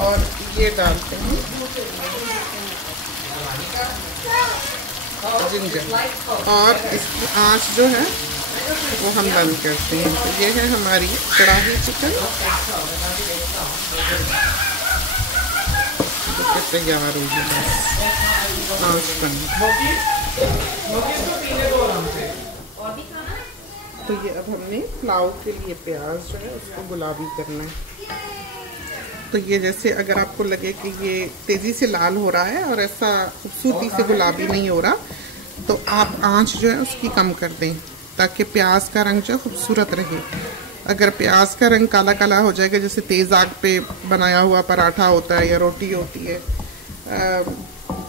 और ये डालते हैं जिंजर, और इसकी आंच जो है वो हम बंद करते हैं। तो ये है हमारी कढ़ाई चिकन जो तैयार हो गई, आंच बंद। तो ये अब हमने पुलाव के लिए प्याज जो है उसको गुलाबी करना है। तो ये जैसे अगर आपको लगे कि ये तेज़ी से लाल हो रहा है और ऐसा खूबसूरती से गुलाबी नहीं हो रहा, तो आप आंच जो है उसकी कम कर दें ताकि प्याज का रंग जो खूबसूरत रहे। अगर प्याज का रंग काला काला हो जाएगा, जैसे तेज़ आग पे बनाया हुआ पराठा होता है या रोटी होती है,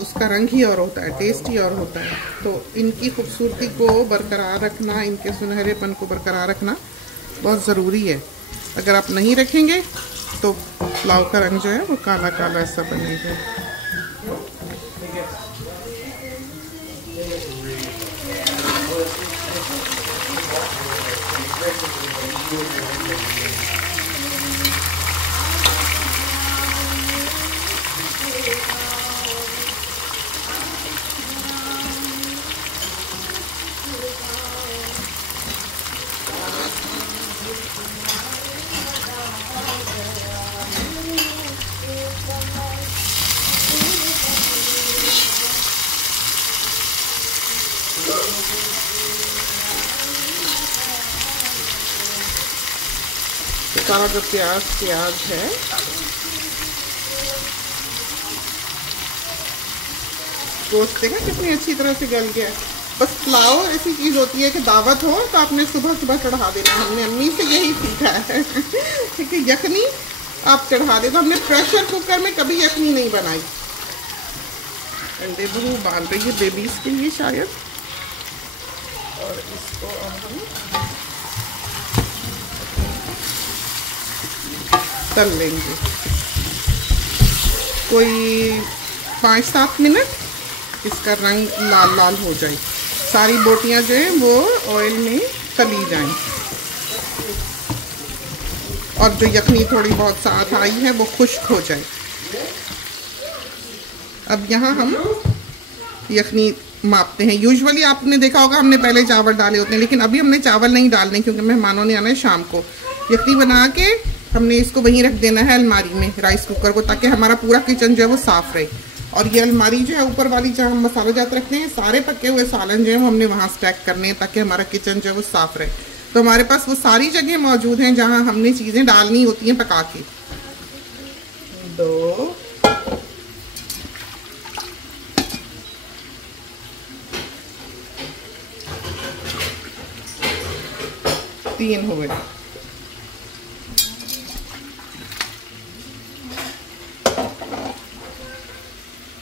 उसका रंग ही और होता है, टेस्ट ही और होता है। तो इनकी खूबसूरती को बरकरार रखना, इनके सुनहरेपन को बरकरार रखना बहुत ज़रूरी है। अगर आप नहीं रखेंगे तो पुलाव का रंग जो है वो काला काला ऐसा बनेगा। सारा जो प्याज है गोश्त देखा कितनी अच्छी तरह से गल गया। बस पुलाव ऐसी चीज़ होती है कि दावत हो तो आपने सुबह सुबह चढ़ा देना। हमने अम्मी से यही सीखा है कि यखनी आप चढ़ा दे। तो हमने प्रेशर कुकर में कभी यखनी नहीं बनाई। अंडे बहू बाल रही है बेबीज के लिए शायद, और इसको अब हम तल लेंगे कोई 5-7 मिनट। इसका रंग लाल लाल हो जाए, सारी बोटियां जो हैं वो ऑयल में तली जाएं, और जो यखनी थोड़ी बहुत साथ आई है वो खुश्क हो जाए। अब यहाँ हम यखनी मापते हैं। यूजुअली आपने देखा होगा हमने पहले चावल डाले होते हैं, लेकिन अभी हमने चावल नहीं डालने क्योंकि मेहमानों ने आना है शाम को। यखनी बना के हमने इसको वहीं रख देना है अलमारी में, राइस कुकर को, ताकि हमारा पूरा किचन जो है वो साफ़ रहे। और ये अलमारी जो है ऊपर वाली जहाँ हम मसाले जाते रखते हैं, सारे पके हुए सालन जो है हमने वहाँ स्टैक करने हैं ताकि हमारा किचन जो है वो साफ़ रहे। तो हमारे पास वो सारी जगह मौजूद हैं जहाँ हमने चीज़ें डालनी होती हैं पका के। 2 3 हो गए।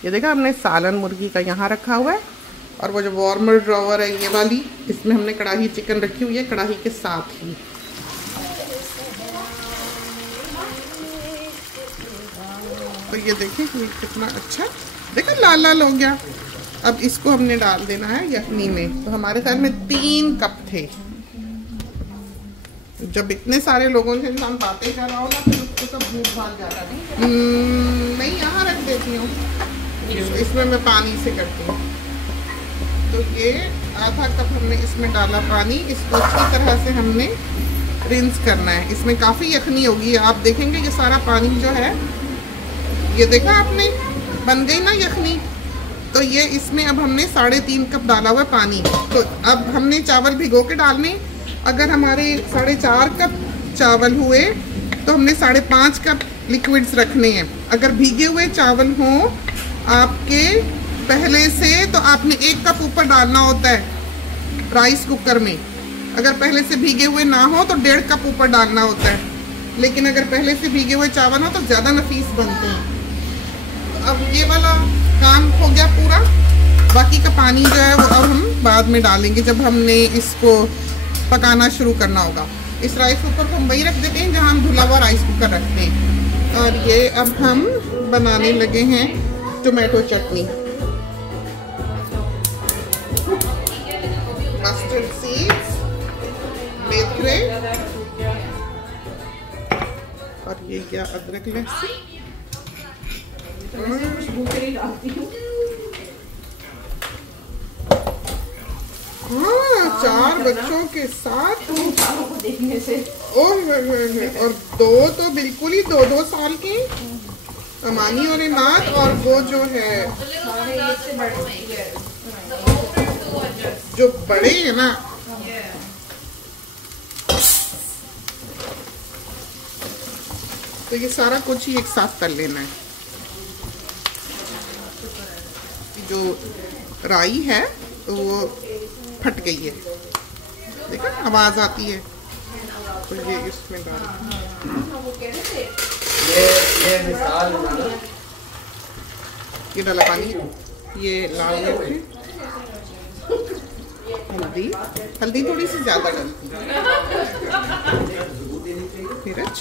ये देखा हमने सालन मुर्गी का यहाँ रखा हुआ है, और वो जो वार्मर ड्रॉवर है ये वाली, इसमें हमने कढ़ाई चिकन रखी हुई है कढ़ाई के साथ ही। तो ये देखिए कि कितना अच्छा देखा लाल लाल हो गया। अब इसको हमने डाल देना है यखनी में। तो हमारे ख्याल में 3 कप थे। जब इतने सारे लोगों से इंसान बातें कर रहा होगा तो उसको सब भूख भाग जाता है। नहीं, यहाँ रख देती हूँ, इसमें मैं पानी से करती हूँ। तो ये आधा कप हमने इसमें डाला पानी। इसको अच्छी तरह से हमने रिंस करना है। इसमें काफ़ी यखनी होगी, आप देखेंगे ये सारा पानी जो है, ये देखा आपने बन गई ना यखनी। तो ये इसमें अब हमने 3.5 कप डाला हुआ पानी। तो अब हमने चावल भिगो के डालने। अगर हमारे 4.5 कप चावल हुए तो हमने 5.5 कप लिक्विड्स रखने हैं। अगर भीगे हुए चावल हों आपके पहले से तो आपने 1 कप ऊपर डालना होता है राइस कुकर में। अगर पहले से भीगे हुए ना हो तो 1.5 कप ऊपर डालना होता है। लेकिन अगर पहले से भीगे हुए चावल हो तो ज़्यादा नफीस बनते हैं। तो अब ये वाला काम हो गया पूरा। बाकी का पानी जो है वो अब हम बाद में डालेंगे जब हमने इसको पकाना शुरू करना होगा। इस राइस कुकर को हम वही रख देते हैं जहाँ हम धुला हुआ राइस कुकर रखते हैं। और ये अब हम बनाने लगे हैं टोमेटो चटनी। मस्टर्ड सीड्स, मेथरे, और ये क्या अदरक लहसुन, खुशबू के लिए डालती हूँ। हाँ, 4 बच्चों के साथ चारों को देखने से। और 2 तो बिल्कुल ही 2-2 साल के, अमानी और इमाद, और वो जो है जो बड़े हैं ना, तो ये सारा कुछ ही एक साथ तल लेना है। जो राई है वो फट गई है, देखा आवाज आती है, तो ये इसमें डाल, ये डाला पानी, ये लाल मिर्च, हल्दी थोड़ी सी ज्यादा डालती, मिर्च,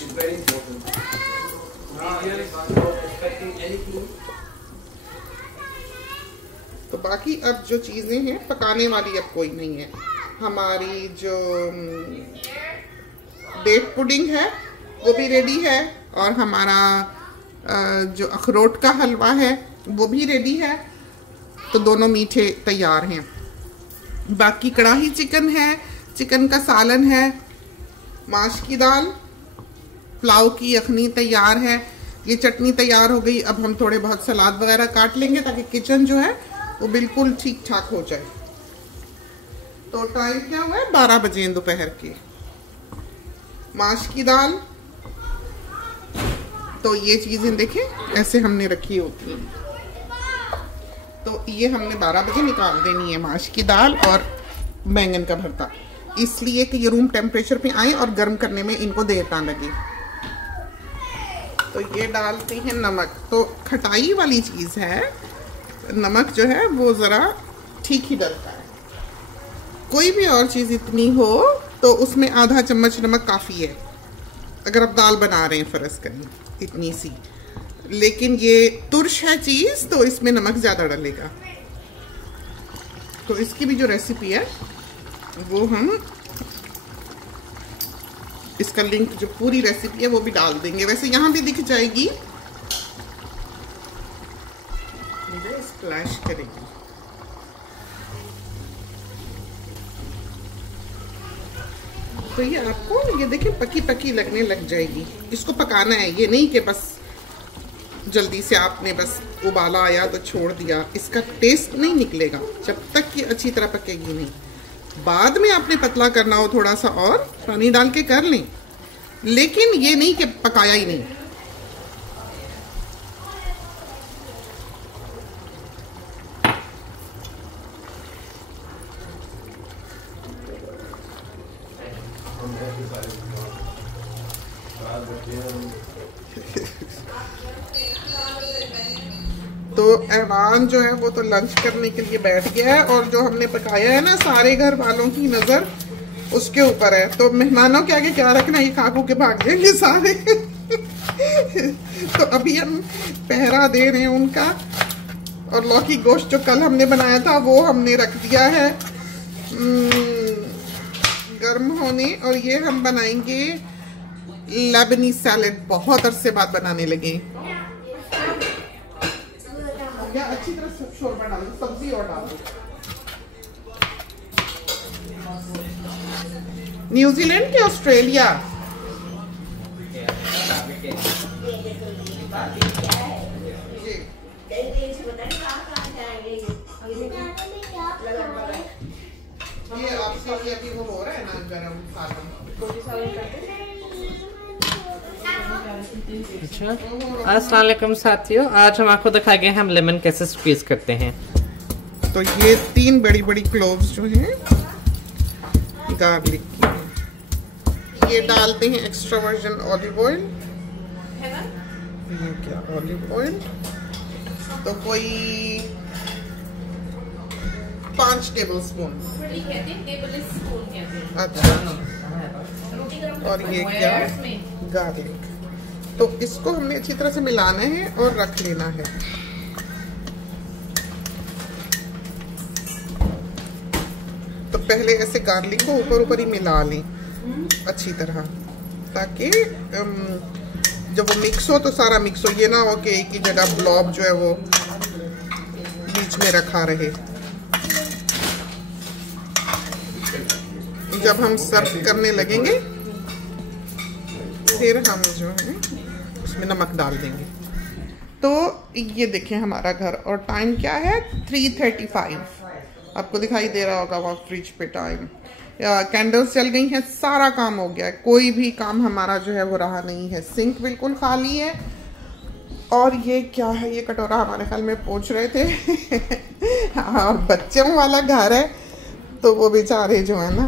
तो बाकी अब जो चीजें हैं पकाने वाली अब कोई नहीं है। हमारी जो डेट पुडिंग है वो भी रेडी है, और हमारा जो अखरोट का हलवा है वो भी रेडी है, तो दोनों मीठे तैयार हैं। बाकी कढ़ाई चिकन है, चिकन का सालन है, माश की दाल, पुलाव की यखनी तैयार है, ये चटनी तैयार हो गई। अब हम थोड़े बहुत सलाद वगैरह काट लेंगे ताकि किचन जो है वो बिल्कुल ठीक ठाक हो जाए। तो टाइम क्या हुआ है, 12 बजे दोपहर के। माश की दाल, तो ये चीजें देखें ऐसे हमने रखी होती हैं, तो ये हमने 12 बजे निकाल देनी है, माश की दाल और बैंगन का भरता, इसलिए कि ये रूम टेम्परेचर पे आए और गर्म करने में इनको देर ना लगे। तो ये डालते हैं नमक, तो खटाई वाली चीज है, नमक जो है वो जरा ठीक ही डलता है। कोई भी और चीज इतनी हो तो उसमें आधा चम्मच नमक काफी है, अगर आप दाल बना रहे हैं फर्ज करें इतनी सी, लेकिन ये तुर्श है चीज तो इसमें नमक ज्यादा डलेगा। तो इसकी भी जो रेसिपी है वो हम, इसका लिंक जो पूरी रेसिपी है वो भी डाल देंगे, वैसे यहाँ भी दिख जाएगी, स्प्लैश करेगी। तो ये आपको ये देखिए पकी पकी लगने लग जाएगी, इसको पकाना है, ये नहीं कि बस जल्दी से आपने बस उबाला आया तो छोड़ दिया, इसका टेस्ट नहीं निकलेगा जब तक ये अच्छी तरह पकेगी नहीं। बाद में आपने पतला करना हो थोड़ा सा और पानी डाल के कर लें, लेकिन ये नहीं कि पकाया ही नहीं। तो ऐवान जो है वो तो लंच करने के लिए बैठ गया है, और जो हमने पकाया है ना सारे घर वालों की नजर उसके ऊपर है, तो मेहमानों के आगे क्या रखना, ये खा खू के भाग जाएंगे सारे। तो अभी हम पहरा दे रहे हैं उनका, और लौकी गोश्त जो कल हमने बनाया था वो हमने रख दिया है गर्म होने, और ये हम बनाएंगे लेबनी सैलेड, बहुत अरसे बाद बनाने लगे। या अच्छी तरह शोरबा डाल दो, सब्जी और डाल दो। न्यूजीलैंड के ऑस्ट्रेलिया, ये आपसे ये अभी वो हो रहा है ना गरम सालन। अच्छा, अस्सलाम वालेकुम साथियों, आज हम आपको दिखाएंगे हम लेमन कैसे स्क्वीज करते हैं। तो ये 3 बड़ी बड़ी क्लोव्स जो हैं गार्लिक की, ये डालते हैं एक्स्ट्रा वर्जिन ऑलिव ऑयल, ये क्या ऑलिव ऑयल, तो कोई 5 टेबल स्पून। अच्छा, और ये क्या गार्लिक, तो इसको हमने अच्छी तरह से मिलाना है और रख लेना है। तो पहले ऐसे गार्लिक को ऊपर ऊपर ही मिला लें अच्छी तरह, ताकि जब वो मिक्स हो तो सारा मिक्स हो, ये ना हो कि एक ही जगह ब्लॉब जो है वो बीच में रखा रहे। जब हम सर्व करने लगेंगे फिर हम जो है उसमें नमक डाल देंगे। तो ये देखें हमारा घर, और टाइम क्या है 3:35। आपको दिखाई दे रहा होगा वहाँ फ्रिज पे टाइम। कैंडल्स जल गई हैं, सारा काम हो गया है, कोई भी काम हमारा जो है वो रहा नहीं है। सिंक बिल्कुल खाली है। और ये क्या है, ये कटोरा हमारे ख्याल में पूछ रहे थे और बच्चों वाला घर है तो वो बेचारे जो है ना,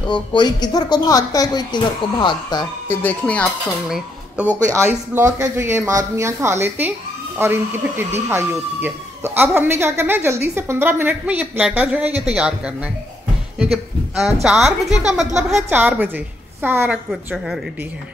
तो कोई किधर को भागता है, कोई किधर को भागता है, कि देखने आप सुन लें। तो वो कोई आइस ब्लॉक है जो ये आदमियाँ खा लेते और इनकी फिर टिड्डी खाई होती है। तो अब हमने क्या करना है, जल्दी से 15 मिनट में ये प्लेटा जो है ये तैयार करना है, क्योंकि 4 बजे का मतलब है 4 बजे सारा कुछ जो है रेडी है।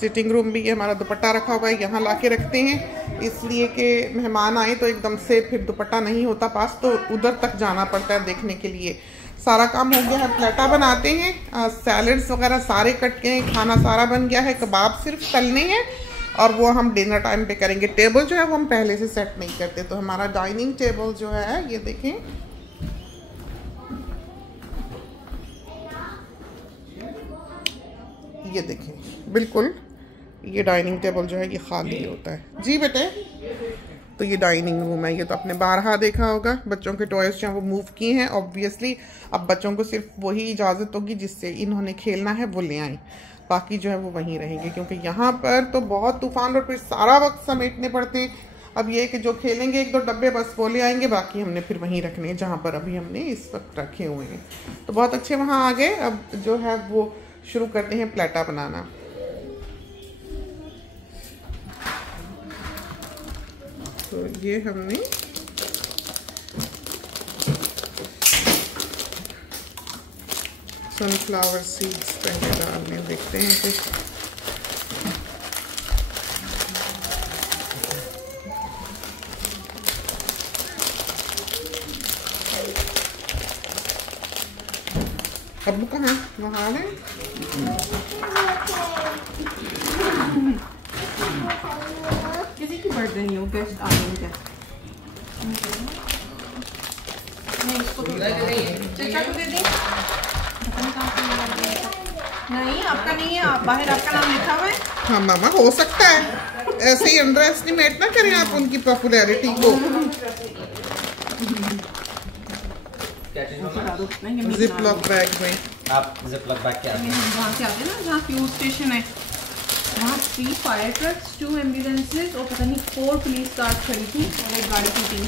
सिटिंग रूम भी ये हमारा दुपट्टा रखा हुआ है, यहाँ ला के रखते हैं इसलिए कि मेहमान आए तो एकदम से फिर दुपट्टा नहीं होता पास, तो उधर तक जाना पड़ता है देखने के लिए। सारा काम हो गया है, प्लेटा बनाते हैं, सैलड्स वगैरह सारे कट के हैं, खाना सारा बन गया है, कबाब सिर्फ तलने हैं और वो हम डिनर टाइम पे करेंगे। टेबल जो है वो हम पहले से सेट नहीं करते, तो हमारा डाइनिंग टेबल जो है ये देखें, ये देखें बिल्कुल ये डाइनिंग टेबल जो है ये खाली होता है। जी बेटे, तो ये डाइनिंग रूम है। ये तो आपने बारहा देखा होगा, बच्चों के टॉयज जो हैं वो मूव किए हैं ऑब्वियसली। अब बच्चों को सिर्फ वही इजाज़त होगी जिससे इन्होंने खेलना है वो ले आएँ, बाकी जो है वो वहीं रहेंगे, क्योंकि यहाँ पर तो बहुत तूफान और फिर सारा वक्त समेटने पड़ते हैं। अब ये कि जो खेलेंगे 1-2 डब्बे बस वो ले आएंगे, बाकी हमने फिर वहीं रखने हैं जहाँ पर अभी हमने इस वक्त रखे हुए हैं। तो बहुत अच्छे वहाँ आ गए। अब जो है वो शुरू करते हैं प्लेटा बनाना। तो ये हमने सनफ्लावर सीड्स पहले डालने, देखते हैं कि अब्बू कहाँ, वहाँ है। किसी की बर्थडे नहीं हो, गेस्ट आ रहे हैं। नहीं इसको तो चचा को दे दे। नहीं आपका नहीं है, आप बाहर आपका नाम लिखा हुआ है। हाँ मामा, हो सकता है, ऐसे ही अंडर एस्टिमेट ना करें आप उनकी पॉपुलैरिटी को। जिप लॉक बैग में आप जिप लॉक बैग क्या वहाँ से आते हैं ना, जहाँ फ्यूल स्टेशन है वहाँ 3 फायर ट्रक्स, 2 एम्बुलेंसेज और पता नहीं 4 पुलिस कार्स खड़ी थी और एक गाड़ी की टीम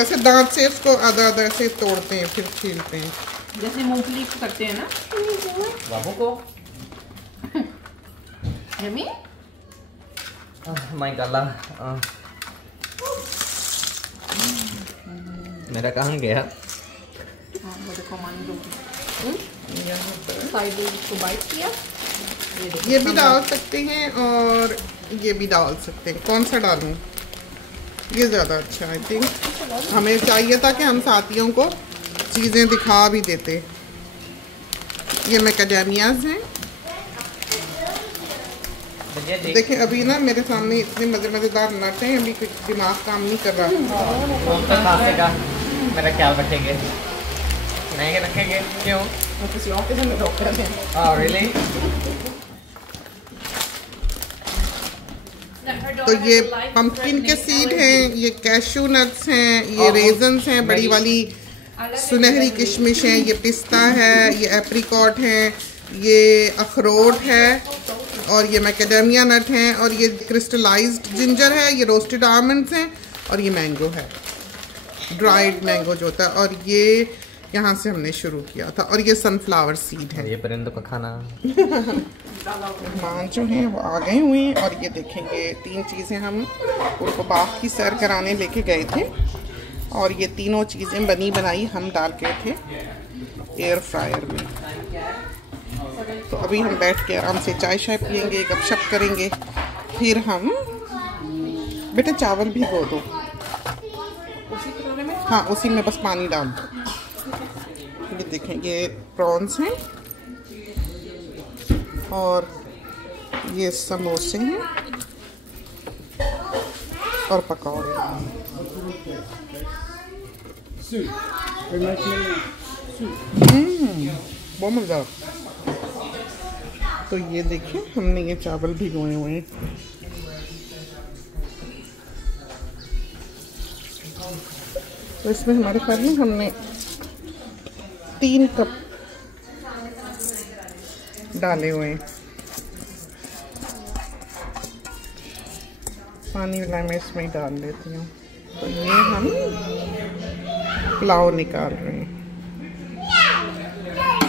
ऐसे दांत से इसको आधा आधा ऐसे तोड़ते हैं फिर छीलते हैं, जैसे मूंगफली करते हैं ना बाबू को। यम्मी माय गला मेरा कहाँ गया। हाँ वो देखो मानी साइड को बाइट किया। ये भी डाल सकते हैं और ये भी डाल सकते हैं। कौन सा डालूं, ये ज़्यादा अच्छा आई थिंक। हमें चाहिए था कि हम साथियों को चीज़ें दिखा भी देते। ये मैकेडेमियाज हैं, देखें अभी ना मेरे सामने इतने मज़ेदार नट हैं, अभी कुछ दिमाग काम नहीं कर रहा। मेरा ख्याल रखेंगे, नहीं रखेंगे, क्यों? किसी और किस्म में डॉक्टर हैं। Oh really? तो ये पंपकिन के सीड हैं, ये कैशू नट्स हैं, ये रेजन्स हैं, बड़ी वाली सुनहरी किशमिश हैं, ये पिस्ता है, ये एप्रिकॉट है, ये अखरोट है और ये मैकेडेमिया नट हैं और ये क्रिस्टलाइज्ड जिंजर है, ये रोस्टेड आलमंड्स हैं और ये मैंगो है, ड्राइड मैंगो जो होता है। और ये यहाँ से हमने शुरू किया था और ये सनफ्लावर सीड है। ये परिंदों का खाना। मेहमान जो हैं वो आ गए हुए हैं और ये देखेंगे 3 चीज़ें हम उनको बाग की सैर कराने लेके गए थे और ये तीनों चीज़ें बनी बनाई हम डाल के थे एयर फ्रायर में। तो अभी हम बैठ के आराम से चाय शाय पियेंगे, गपशप करेंगे, फिर हम बेटा चावल भिगो दो। कटोरे में? हाँ, उसी में बस पानी डाल दो। ये देखें, ये प्रॉन्स हैं और ये समोसे हैं और पकौड़े। बहुत मज़ा। तो ये देखिए, हमने ये चावल भिगोए हुए हैं। तो इसमें हमारे पास में हमने 3 कप डाले हुए हैं। पानी वाला मैं इसमें ही डाल लेती हूँ। तो ये हम पुलाव निकाल रहे हैं।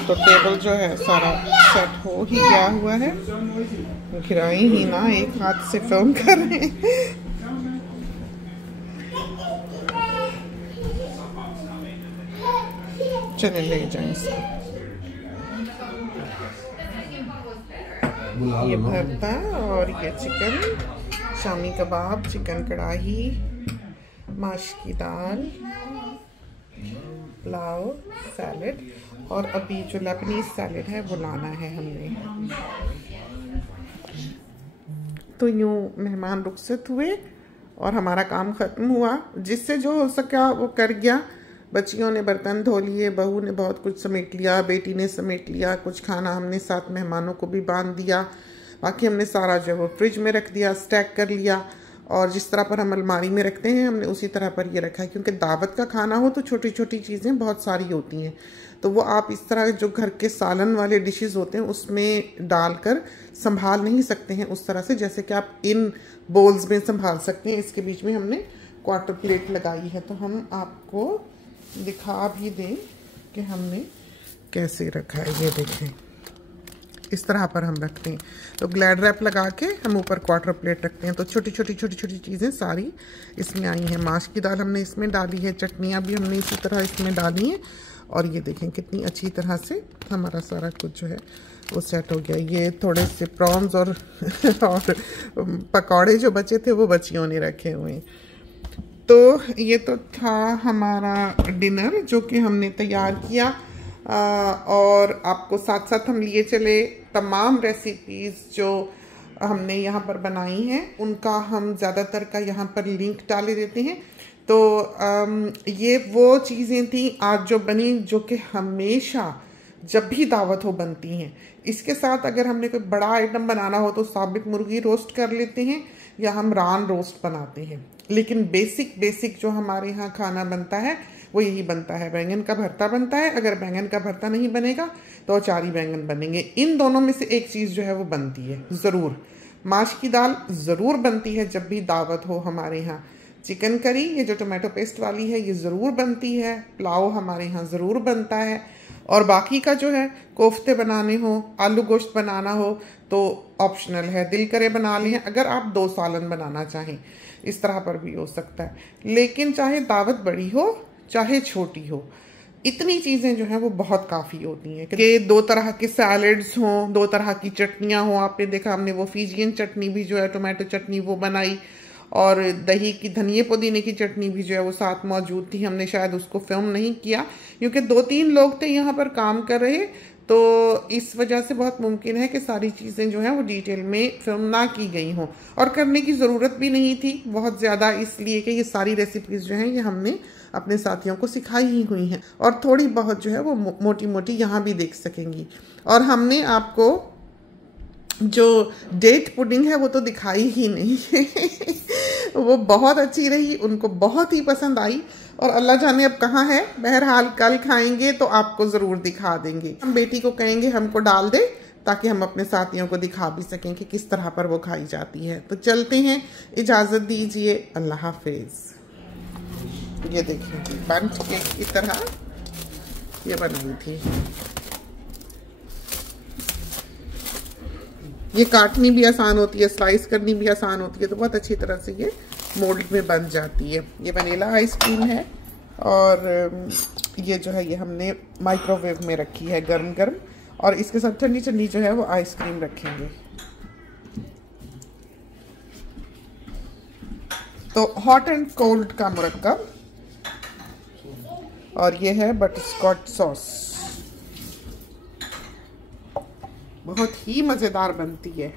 तो टेबल जो है सारा सेट हो ही गया हुआ है। गिराई ही ना, एक हाथ से फिल्म कर रहे हैं। चले ले जाएं इसको। ये भरता और ये चिकन, शामी कबाब, चिकन कढ़ाई, माश की दाल, पुलाव, सैलेड और अभी जो लेबनीज सैलेड है वो लाना है हमने। तो यूँ मेहमान रुखसत हुए और हमारा काम ख़त्म हुआ। जिससे जो हो सका वो कर गया। बच्चियों ने बर्तन धो लिए, बहू ने बहुत कुछ समेट लिया, बेटी ने समेट लिया, कुछ खाना हमने साथ मेहमानों को भी बांध दिया। बाकी हमने सारा जो है फ्रिज में रख दिया, स्टैक कर लिया। और जिस तरह पर हम अलमारी में रखते हैं हमने उसी तरह पर ये रखा है, क्योंकि दावत का खाना हो तो छोटी छोटी चीज़ें बहुत सारी होती हैं। तो वो आप इस तरह जो घर के सालन वाले डिशेस होते हैं उसमें डालकर संभाल नहीं सकते हैं उस तरह से, जैसे कि आप इन बोल्स में संभाल सकते हैं। इसके बीच में हमने क्वार्टर प्लेट लगाई है। तो हम आपको दिखा भी दें कि हमने कैसे रखा है। ये देखें, इस तरह पर हम रखते हैं। तो ग्लैड रैप लगा के हम ऊपर क्वार्टर प्लेट रखते हैं। तो छोटी छोटी चीज़ें सारी इसमें आई हैं। माश की दाल हमने इसमें डाली है, चटनियाँ भी हमने इसी तरह इसमें डाली हैं। और ये देखें कितनी अच्छी तरह से हमारा सारा कुछ जो है वो सेट हो गया। ये थोड़े से प्रॉन्स और पकौड़े जो बचे थे वो बच्चियों ने रखे हुए हैं। तो ये तो था हमारा डिनर जो कि हमने तैयार किया। और आपको साथ साथ हम लिए चले तमाम रेसिपीज़ जो हमने यहाँ पर बनाई हैं उनका हम ज़्यादातर का यहाँ पर लिंक डाले देते हैं। तो ये वो चीज़ें थी आज जो बनी, जो कि हमेशा जब भी दावत हो बनती हैं। इसके साथ अगर हमने कोई बड़ा आइटम बनाना हो तो साबित मुर्गी रोस्ट कर लेते हैं या हम रान रोस्ट बनाते हैं। लेकिन बेसिक जो हमारे यहाँ खाना बनता है वो यही बनता है। बैंगन का भरता बनता है। अगर बैंगन का भरता नहीं बनेगा तो अचारी बैंगन बनेंगे। इन दोनों में से एक चीज़ जो है वो बनती है ज़रूर। माश की दाल ज़रूर बनती है जब भी दावत हो हमारे यहाँ। चिकन करी, ये जो टोमेटो पेस्ट वाली है, ये ज़रूर बनती है। पुलाव हमारे यहाँ ज़रूर बनता है। और बाकी का जो है कोफ्ते बनाने हो, आलू गोश्त बनाना हो तो ऑप्शनल है, दिल करे बना लें। अगर आप 2 सालन बनाना चाहें इस तरह पर भी हो सकता है। लेकिन चाहे दावत बड़ी हो चाहे छोटी हो, इतनी चीज़ें जो हैं वो बहुत काफ़ी होती हैं कि 2 तरह के सैलड्स हों, 2 तरह की चटनियाँ हों। आपने देखा हमने वो फीजियन चटनी भी जो है टोमेटो चटनी वो बनाई, और दही की धनिए पुदीने की चटनी भी जो है वो साथ मौजूद थी। हमने शायद उसको फिल्म नहीं किया क्योंकि 2-3 लोग थे यहाँ पर काम कर रहे, तो इस वजह से बहुत मुमकिन है कि सारी चीज़ें जो हैं वो डिटेल में फिल्म ना की गई हों। और करने की ज़रूरत भी नहीं थी बहुत ज़्यादा, इसलिए कि ये सारी रेसिपीज़ जो हैं ये हमने अपने साथियों को सिखाई ही हुई हैं। और थोड़ी बहुत जो है वो मोटी मोटी यहाँ भी देख सकेंगी। और हमने आपको जो डेट पुडिंग है वो तो दिखाई ही नहीं वो बहुत अच्छी रही, उनको बहुत ही पसंद आई। और अल्लाह जाने अब कहाँ है, बहरहाल कल खाएंगे तो आपको ज़रूर दिखा देंगे। हम बेटी को कहेंगे हमको डाल दे ताकि हम अपने साथियों को दिखा भी सकें कि किस तरह पर वो खाई जाती है। तो चलते हैं, इजाज़त दीजिए, अल्लाह हाफिज़। ये देखिए बंच केक की तरह ये बनी थी। ये काटनी भी आसान होती है, स्लाइस करनी भी आसान होती है, तो बहुत अच्छी तरह से ये मोल्ड में बन जाती है। ये वनीला आइसक्रीम है और ये जो है ये हमने माइक्रोवेव में रखी है गर्म गर्म, और इसके साथ ठंडी ठंडी जो है वो आइसक्रीम रखेंगे। तो हॉट एंड कोल्ड का मुरक्कब और ये है बटरस्कॉच सॉस, बहुत ही मज़ेदार बनती है।